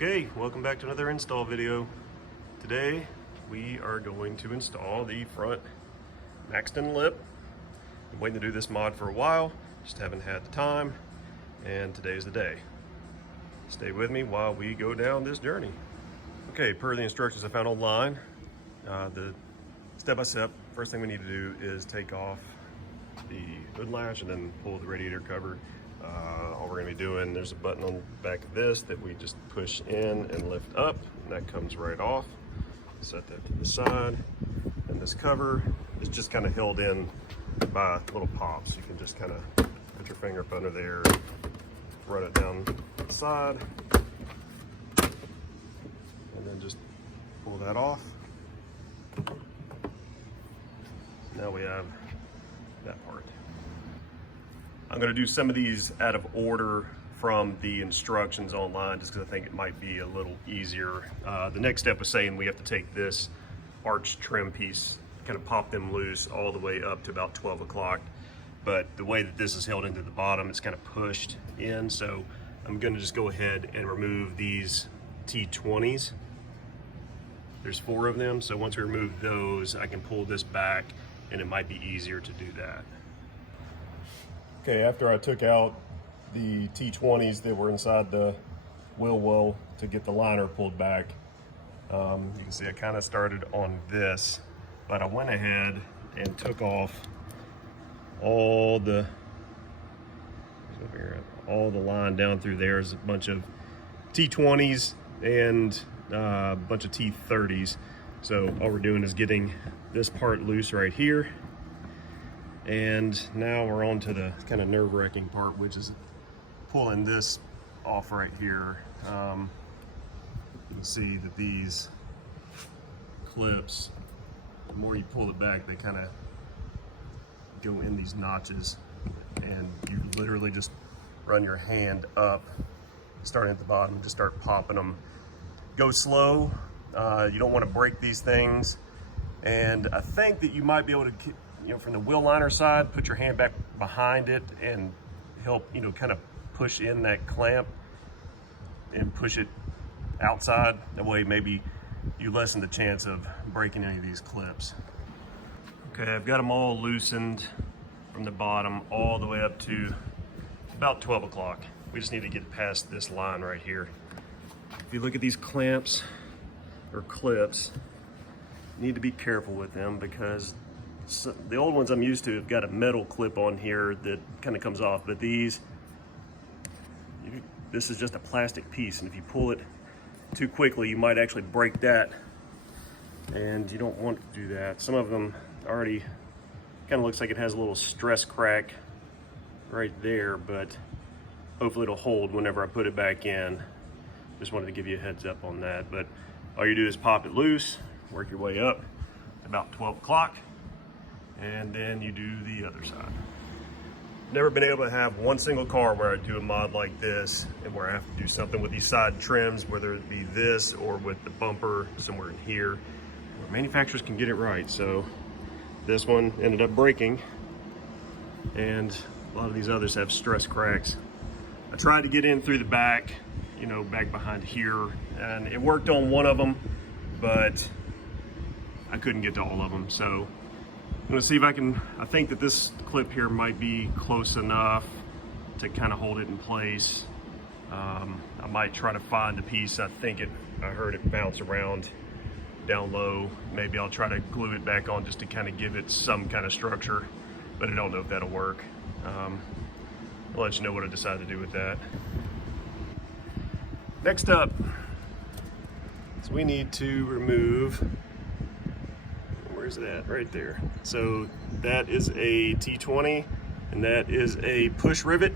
Okay, welcome back to another install video. Today we are going to install the front Maxton lip. Been waiting to do this mod for a while, just haven't had the time, and today's the day. Stay with me while we go down this journey. Okay, per the instructions I found online, the step-by-step, first thing we need to do is take off the hood latch and then pull the radiator cover. All we're going to be doing, there's a button on the back of this that we just push in and lift up, and that comes right off. Set that to the side, and this cover is just kind of held in by little pops. You can just kind of put your finger up under there, run it down the side, and then just pull that off. Now we have that part. I'm going to do some of these out of order from the instructions online just because I think it might be a little easier. The next step was saying we have to take this arch trim piece, kind of pop them loose all the way up to about 12 o'clock. But the way that this is held into the bottom, it's kind of pushed in. So I'm going to just go ahead and remove these T20s. There's 4 of them. So once we remove those, I can pull this back and it might be easier to do that. Okay, after I took out the T20s that were inside the wheel well to get the liner pulled back, you can see I kind of started on this, but I went ahead and took off all the line down through there. There's a bunch of T20s and a bunch of T30s. So all we're doing is getting this part loose right here. And now we're on to the kind of nerve-wracking part, which is pulling this off right here. You can see that these clips, the more you pull it back, they kind of go in these notches, and you literally just run your hand up, starting at the bottom, just start popping them. Go slow. You don't want to break these things. And I think that you might be able to, from the wheel liner side, put your hand back behind it and help, kind of push in that clamp and push it outside. That way maybe you lessen the chance of breaking any of these clips. Okay, I've got them all loosened from the bottom all the way up to about 12 o'clock. We just need to get past this line right here. If you look at these clamps or clips, you need to be careful with them because the old ones I'm used to have got a metal clip on here that kind of comes off, but this is just a plastic piece, and if you pull it too quickly, you might actually break that, and you don't want to do that. Some of them already kind of looks like it has a little stress crack right there, but hopefully it'll hold whenever I put it back in. Just wanted to give you a heads up on that, but all you do is pop it loose, work your way up to about 12 o'clock, and then you do the other side. Never been able to have one single car where I do a mod like this and where I have to do something with these side trims, whether it be this or with the bumper somewhere in here, where manufacturers can get it right. So this one ended up breaking, and a lot of these others have stress cracks. I tried to get in through the back, back behind here, and it worked on one of them, but I couldn't get to all of them. So I'm gonna see if I think that this clip here might be close enough to kind of hold it in place. I might try to find a piece. I heard it bounce around down low. Maybe I'll try to glue it back on just to kind of give it some kind of structure, but I don't know if that'll work. I'll let you know what I decide to do with that. Next up, so we need to remove, where's it at? Right there. So that is a T20 and that is a push rivet.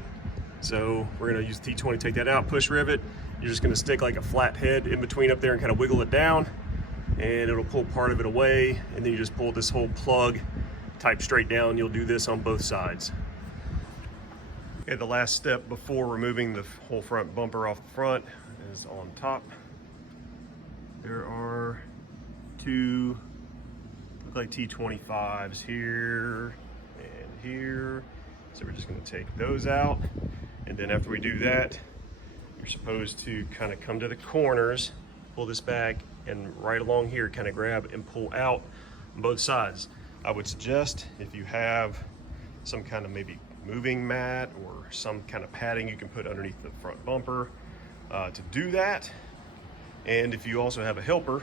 So we're gonna use T20, take that out, push rivet. You're just gonna stick like a flat head in between up there and kind of wiggle it down, and it'll pull part of it away, and then you just pull this whole plug type straight down. You'll do this on both sides. Okay, the last step before removing the whole front bumper off the front is on top. There are 2 look like T25s here and here. So we're just gonna take those out. And then after we do that, you're supposed to kind of come to the corners, pull this back, and right along here kind of grab and pull out on both sides. I would suggest if you have some kind of maybe moving mat or some kind of padding you can put underneath the front bumper to do that. And if you also have a helper,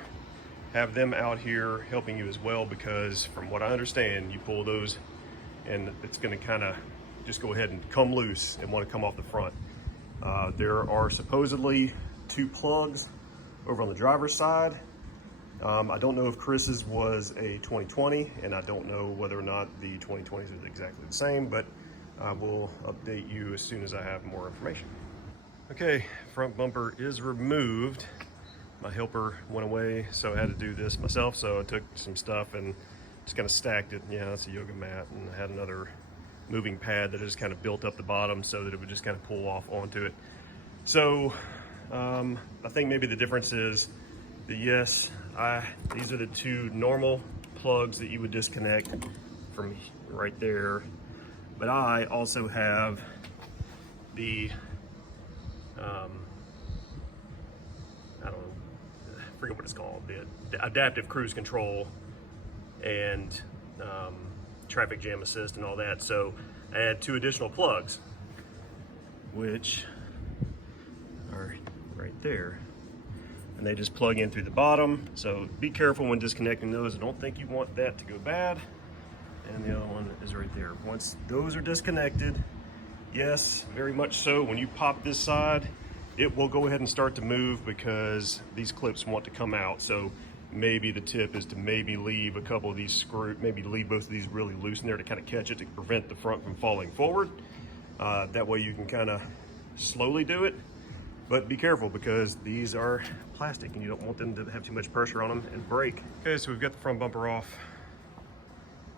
have them out here helping you as well, because from what I understand, you pull those and it's going to kind of just go ahead and come loose and want to come off the front. There are supposedly 2 plugs over on the driver's side. I don't know if Chris's was a 2020, and I don't know whether or not the 2020s are exactly the same, but I will update you as soon as I have more information. Okay, front bumper is removed. My helper went away, so I had to do this myself. So I took some stuff and just kind of stacked it. Yeah, that's a yoga mat, and I had another moving pad that I just kind of built up the bottom so that it would just kind of pull off onto it. So I think maybe the difference is that yes, these are the 2 normal plugs that you would disconnect from right there, but I also have the I don't know, I forget what it's called, the adaptive cruise control and traffic jam assist and all that. So I had 2 additional plugs, which are right there, and they just plug in through the bottom. So be careful when disconnecting those. I don't think you want that to go bad. And the other one is right there. Once those are disconnected, yes, very much so, when you pop this side, it will go ahead and start to move because these clips want to come out. So maybe the tip is to maybe leave a couple of these screws, maybe leave both of these really loose in there to kind of catch it to prevent the front from falling forward. That way you can kind of slowly do it, but be careful because these are plastic and you don't want them to have too much pressure on them and break. Okay, so we've got the front bumper off,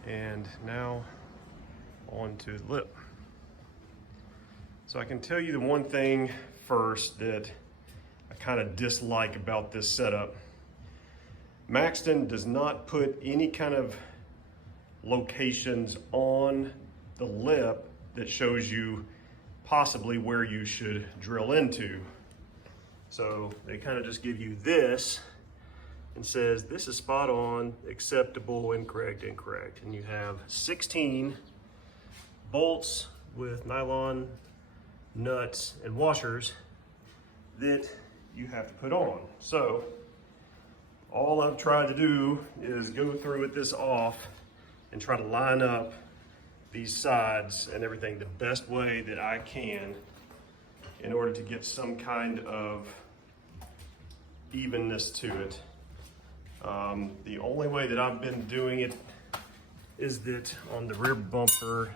and now onto the lip. So I can tell you the one thing first that I kind of dislike about this setup. Maxton does not put any kind of locations on the lip that shows you possibly where you should drill into. So they kind of just give you this and says this is spot on, acceptable, incorrect, incorrect. And you have 16 bolts with nylon nuts and washers that you have to put on. So all I've tried to do is go through with this off and try to line up these sides and everything the best way that I can in order to get some kind of evenness to it. The only way that I've been doing it is that on the rear bumper,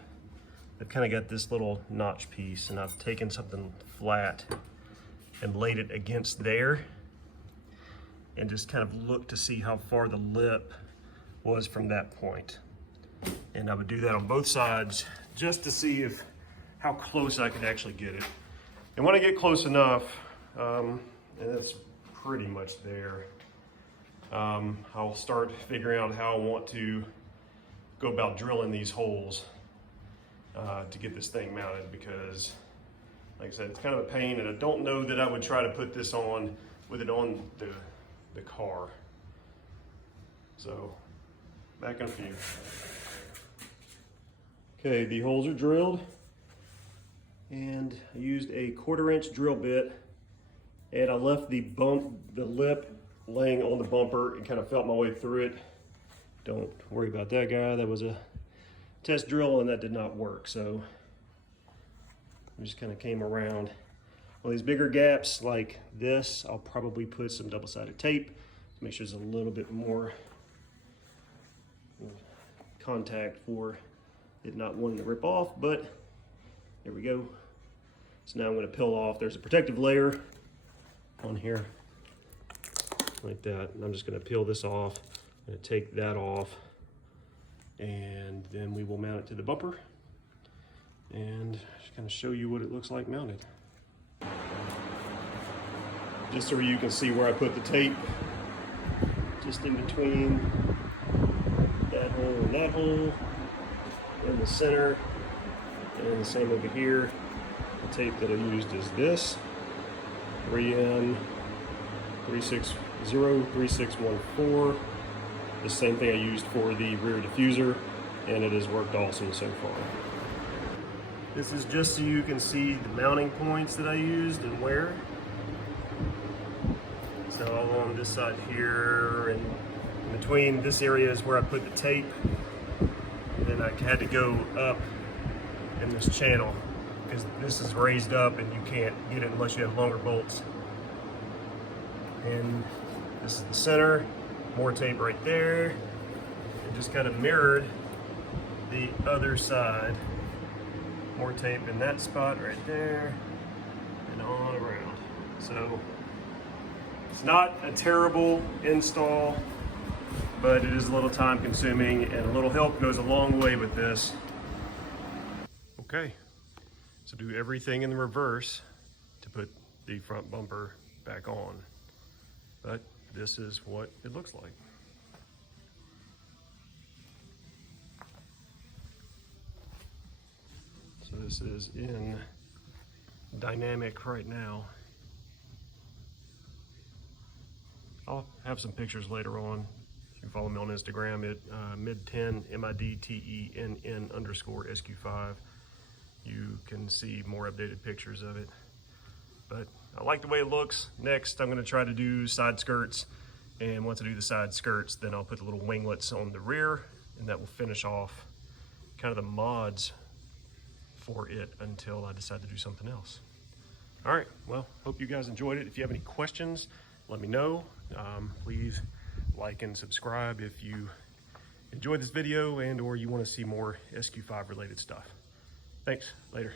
I've kind of got this little notch piece, and I've taken something flat and laid it against there and just kind of looked to see how far the lip was from that point. And I would do that on both sides just to see how close I could actually get it. And when I get close enough, and it's pretty much there, I'll start figuring out how I want to go about drilling these holes to get this thing mounted, because like I said, it's kind of a pain, and I don't know that I would try to put this on with it on the car. So back in a few. Okay, the holes are drilled, and I used a 1/4 inch drill bit, and I left the lip laying on the bumper and kind of felt my way through it. Don't worry about that guy. That was a test drill and that did not work. So I just kind of came around. Well, these bigger gaps like this, I'll probably put some double-sided tape to make sure there's a little bit more contact for it not wanting to rip off, but there we go. So now I'm going to peel off. There's a protective layer on here like that, and I'm just going to peel this off and take that off, and then we will mount it to the bumper and just kind of show you what it looks like mounted. Just so you can see where I put the tape, just in between that hole and that hole, in the center, and the same over here. The tape that I used is this, 3N 3603614. The same thing I used for the rear diffuser, and it has worked awesome so far. This is just so you can see the mounting points that I used and where. So along this side here, and in between this area is where I put the tape. And then I had to go up in this channel because this is raised up and you can't get it unless you have longer bolts. And this is the center, more tape right there. It just kind of mirrored the other side. More tape in that spot right there and on around. So it's not a terrible install, but it is a little time consuming, and a little help goes a long way with this. Okay, so do everything in the reverse to put the front bumper back on. But this is what it looks like. So this is in dynamic right now. I'll have some pictures later on. You can follow me on Instagram at mid10 midtenn_SQ5. You can see more updated pictures of it. But I like the way it looks. Next, I'm going to try to do side skirts. And once I do the side skirts, then I'll put the little winglets on the rear, and that will finish off kind of the mods for it until I decide to do something else. All right, well, hope you guys enjoyed it. If you have any questions, let me know. Please like and subscribe if you enjoyed this video and or you want to see more SQ5 related stuff. Thanks, later.